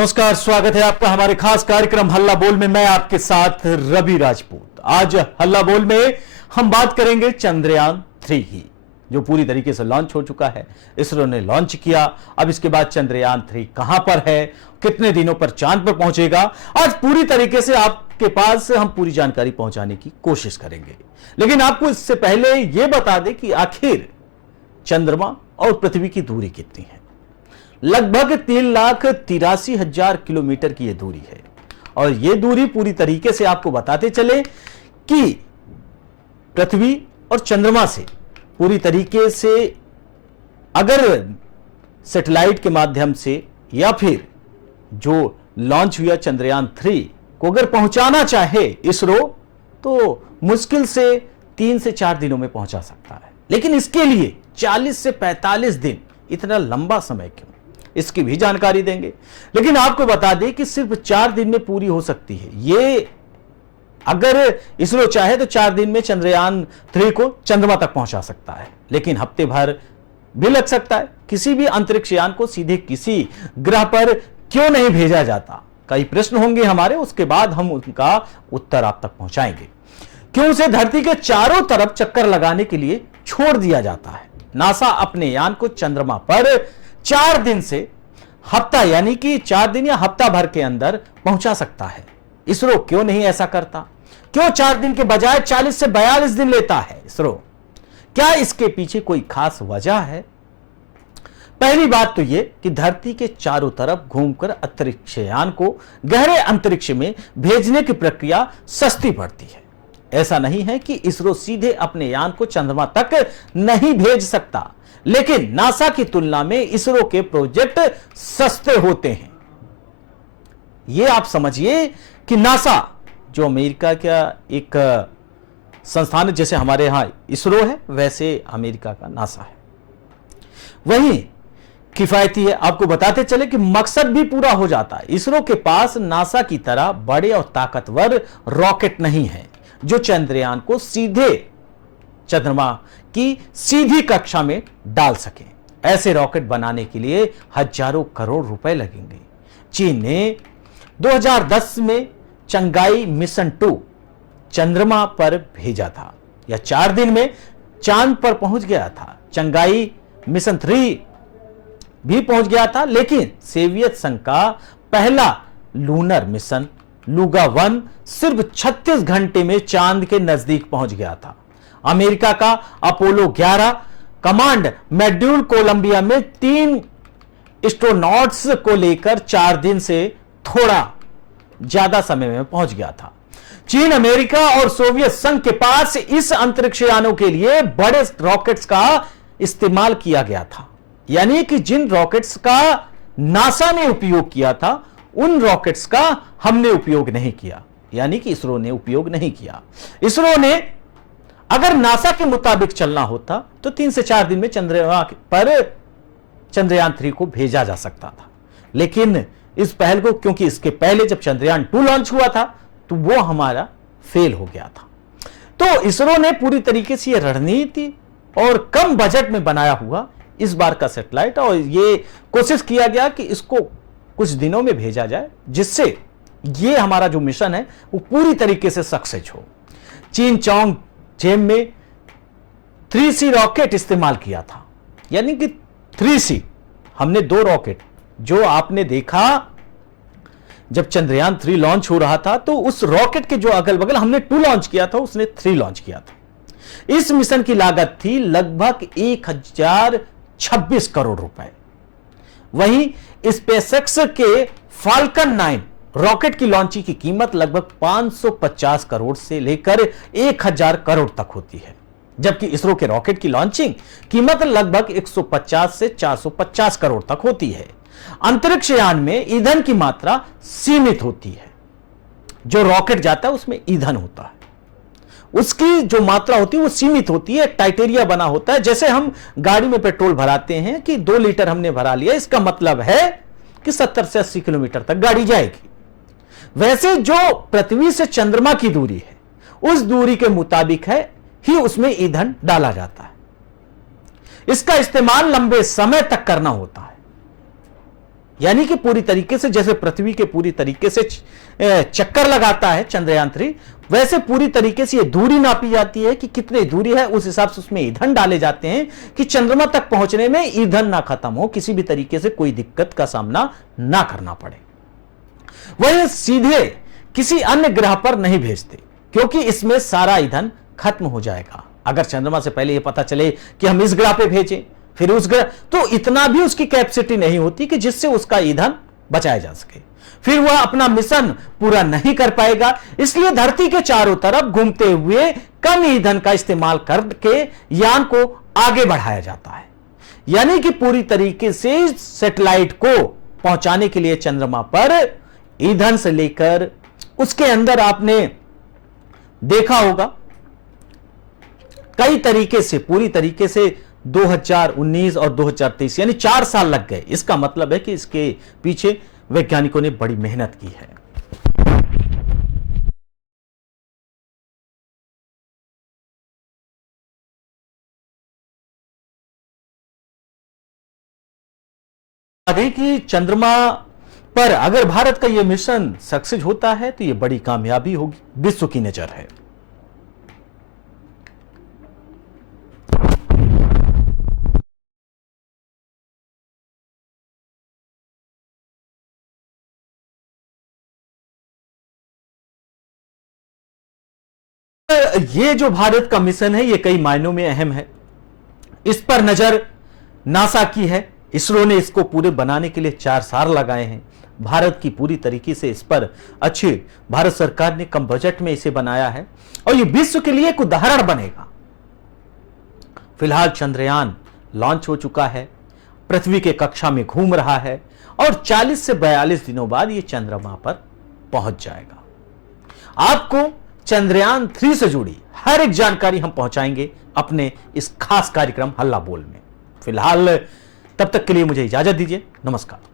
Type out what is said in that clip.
नमस्कार, स्वागत है आपका हमारे खास कार्यक्रम हल्ला बोल में। मैं आपके साथ रवि राजपूत। आज हल्ला बोल में हम बात करेंगे चंद्रयान 3 की, जो पूरी तरीके से लॉन्च हो चुका है। इसरो ने लॉन्च किया। अब इसके बाद चंद्रयान 3 कहां पर है, कितने दिनों पर चांद पर पहुंचेगा, आज पूरी तरीके से आपके पास हम पूरी जानकारी पहुंचाने की कोशिश करेंगे। लेकिन आपको इससे पहले यह बता दें कि आखिर चंद्रमा और पृथ्वी की दूरी कितनी है। लगभग 3,83,000 किलोमीटर की यह दूरी है। और यह दूरी पूरी तरीके से आपको बताते चले कि पृथ्वी और चंद्रमा से पूरी तरीके से अगर सैटेलाइट के माध्यम से या फिर जो लॉन्च हुआ चंद्रयान 3 को अगर पहुंचाना चाहे इसरो, तो मुश्किल से 3 से 4 दिनों में पहुंचा सकता है। लेकिन इसके लिए 40 से 45 दिन, इतना लंबा समय क्यों, इसकी भी जानकारी देंगे। लेकिन आपको बता दें कि सिर्फ 4 दिन में पूरी हो सकती है। ये अगर इसरो चाहे तो 4 दिन में चंद्रयान 3 को चंद्रमा तक पहुंचा सकता है, लेकिन हफ्ते भर भी लग सकता है। किसी भी अंतरिक्ष यान को सीधे किसी ग्रह पर क्यों नहीं भेजा जाता, कई प्रश्न होंगे हमारे, उसके बाद हम उनका उत्तर आप तक पहुंचाएंगे। क्यों उसे धरती के चारों तरफ चक्कर लगाने के लिए छोड़ दिया जाता है। नासा अपने यान को चंद्रमा पर 4 दिन से हफ्ता, यानी कि 4 दिन या हफ्ता भर के अंदर पहुंचा सकता है। इसरो क्यों नहीं ऐसा करता? क्यों 4 दिन के बजाय 40 से 42 दिन लेता है इसरो? क्या इसके पीछे कोई खास वजह है? पहली बात तो यह कि धरती के चारों तरफ घूमकर अंतरिक्ष यान को गहरे अंतरिक्ष में भेजने की प्रक्रिया सस्ती पड़ती है। ऐसा नहीं है कि इसरो सीधे अपने यान को चंद्रमा तक नहीं भेज सकता, लेकिन नासा की तुलना में इसरो के प्रोजेक्ट सस्ते होते हैं। यह आप समझिए कि नासा, जो अमेरिका का एक संस्थान है, जैसे हमारे यहां इसरो है वैसे अमेरिका का नासा है, वही किफायती है। आपको बताते चले कि मकसद भी पूरा हो जाता है। इसरो के पास नासा की तरह बड़े और ताकतवर रॉकेट नहीं है जो चंद्रयान को सीधे चंद्रमा की सीधी कक्षा में डाल सके। ऐसे रॉकेट बनाने के लिए हजारों करोड़ रुपए लगेंगे। चीन ने 2010 में चंगाई मिशन 2 चंद्रमा पर भेजा था, यह 4 दिन में चांद पर पहुंच गया था। चंगाई मिशन 3 भी पहुंच गया था, लेकिन सोवियत संघ का पहला लूनर मिशन लूगा 1 सिर्फ 36 घंटे में चांद के नजदीक पहुंच गया था। अमेरिका का अपोलो 11 कमांड मॉड्यूल कोलंबिया में 3 एस्ट्रोनॉट्स को लेकर 4 दिन से थोड़ा ज्यादा समय में पहुंच गया था। चीन, अमेरिका और सोवियत संघ के पास इस अंतरिक्ष यानों के लिए बड़े रॉकेट्स का इस्तेमाल किया गया था, यानी कि जिन रॉकेट्स का नासा ने उपयोग किया था उन रॉकेट्स का हमने उपयोग नहीं किया, यानी कि इसरो ने उपयोग नहीं किया। इसरो ने अगर नासा के मुताबिक चलना होता तो 3 से 4 दिन में चंद्रमा पर चंद्रयान 3 को भेजा जा सकता था। लेकिन इस पहल को, क्योंकि इसके पहले जब चंद्रयान 2 लॉन्च हुआ था तो वो हमारा फेल हो गया था, तो इसरो ने पूरी तरीके से यह रणनीति और कम बजट में बनाया हुआ इस बार का सैटेलाइट, और ये कोशिश किया गया कि इसको कुछ दिनों में भेजा जाए, जिससे ये हमारा जो मिशन है वो पूरी तरीके से सक्सेस हो। चीन चौंग जेम में 3C रॉकेट इस्तेमाल किया था, यानी कि 3C। हमने 2 रॉकेट, जो आपने देखा जब चंद्रयान 3 लॉन्च हो रहा था, तो उस रॉकेट के जो अगल बगल हमने 2 लॉन्च किया था, उसने 3 लॉन्च किया था। इस मिशन की लागत थी लगभग 1026 करोड़ रुपए। वहीं स्पेसएक्स के फाल्कन 9 रॉकेट की लॉन्चिंग की कीमत लगभग 550 करोड़ से लेकर 1000 करोड़ तक होती है, जबकि इसरो के रॉकेट की लॉन्चिंग कीमत लगभग 150 से 450 करोड़ तक होती है। अंतरिक्ष यान में ईंधन की मात्रा सीमित होती है। जो रॉकेट जाता है उसमें ईंधन होता है, उसकी जो मात्रा होती है वो सीमित होती है, टाइटेरिया बना होता है। जैसे हम गाड़ी में पेट्रोल भराते हैं कि 2 लीटर हमने भरा लिया, इसका मतलब है कि 70 से 80 किलोमीटर तक गाड़ी जाएगी। वैसे जो पृथ्वी से चंद्रमा की दूरी है, उस दूरी के मुताबिक है ही उसमें ईंधन डाला जाता है। इसका इस्तेमाल लंबे समय तक करना होता है। यानी कि पूरी तरीके से जैसे पृथ्वी के पूरी तरीके से चक्कर लगाता है चंद्रयान-3, वैसे पूरी तरीके से ये दूरी नापी जाती है कि कितनी दूरी है, उस हिसाब से उसमें ईंधन डाले जाते हैं कि चंद्रमा तक पहुंचने में ईंधन ना खत्म हो, किसी भी तरीके से कोई दिक्कत का सामना ना करना पड़े। वह सीधे किसी अन्य ग्रह पर नहीं भेजते क्योंकि इसमें सारा ईंधन खत्म हो जाएगा। अगर चंद्रमा से पहले यह पता चले कि हम इस ग्रह पे भेजें फिर उस ग्रह, तो इतना भी उसकी कैपेसिटी नहीं होती कि जिससे उसका ईंधन बचाया जा सके, फिर वह अपना मिशन पूरा नहीं कर पाएगा। इसलिए धरती के चारों तरफ घूमते हुए कम ईंधन का इस्तेमाल करके यान को आगे बढ़ाया जाता है। यानी कि पूरी तरीके से सैटेलाइट को पहुंचाने के लिए चंद्रमा पर ईंधन से लेकर उसके अंदर आपने देखा होगा कई तरीके से, पूरी तरीके से 2019 और 2023 यानी 4 साल लग गए। इसका मतलब है कि इसके पीछे वैज्ञानिकों ने बड़ी मेहनत की है। कि चंद्रमा पर अगर भारत का यह मिशन सक्सेस होता है तो यह बड़ी कामयाबी होगी, विश्व की नजर है। ये जो भारत का मिशन है ये कई मायनों में अहम है। इस पर नजर नासा की है, इसरो ने इसको पूरे बनाने के लिए 4 साल लगाए हैं। भारत की पूरी तरीके से इस पर अच्छी, भारत सरकार ने कम बजट में इसे बनाया है और ये विश्व के लिए एक उदाहरण बनेगा। फिलहाल चंद्रयान लॉन्च हो चुका है, पृथ्वी के कक्षा में घूम रहा है और 40 से 42 दिनों बाद ये चंद्रमा पर पहुंच जाएगा। आपको चंद्रयान-3 से जुड़ी हर एक जानकारी हम पहुंचाएंगे अपने इस खास कार्यक्रम हल्ला बोल में। फिलहाल तब तक के लिए मुझे इजाजत दीजिए। नमस्कार।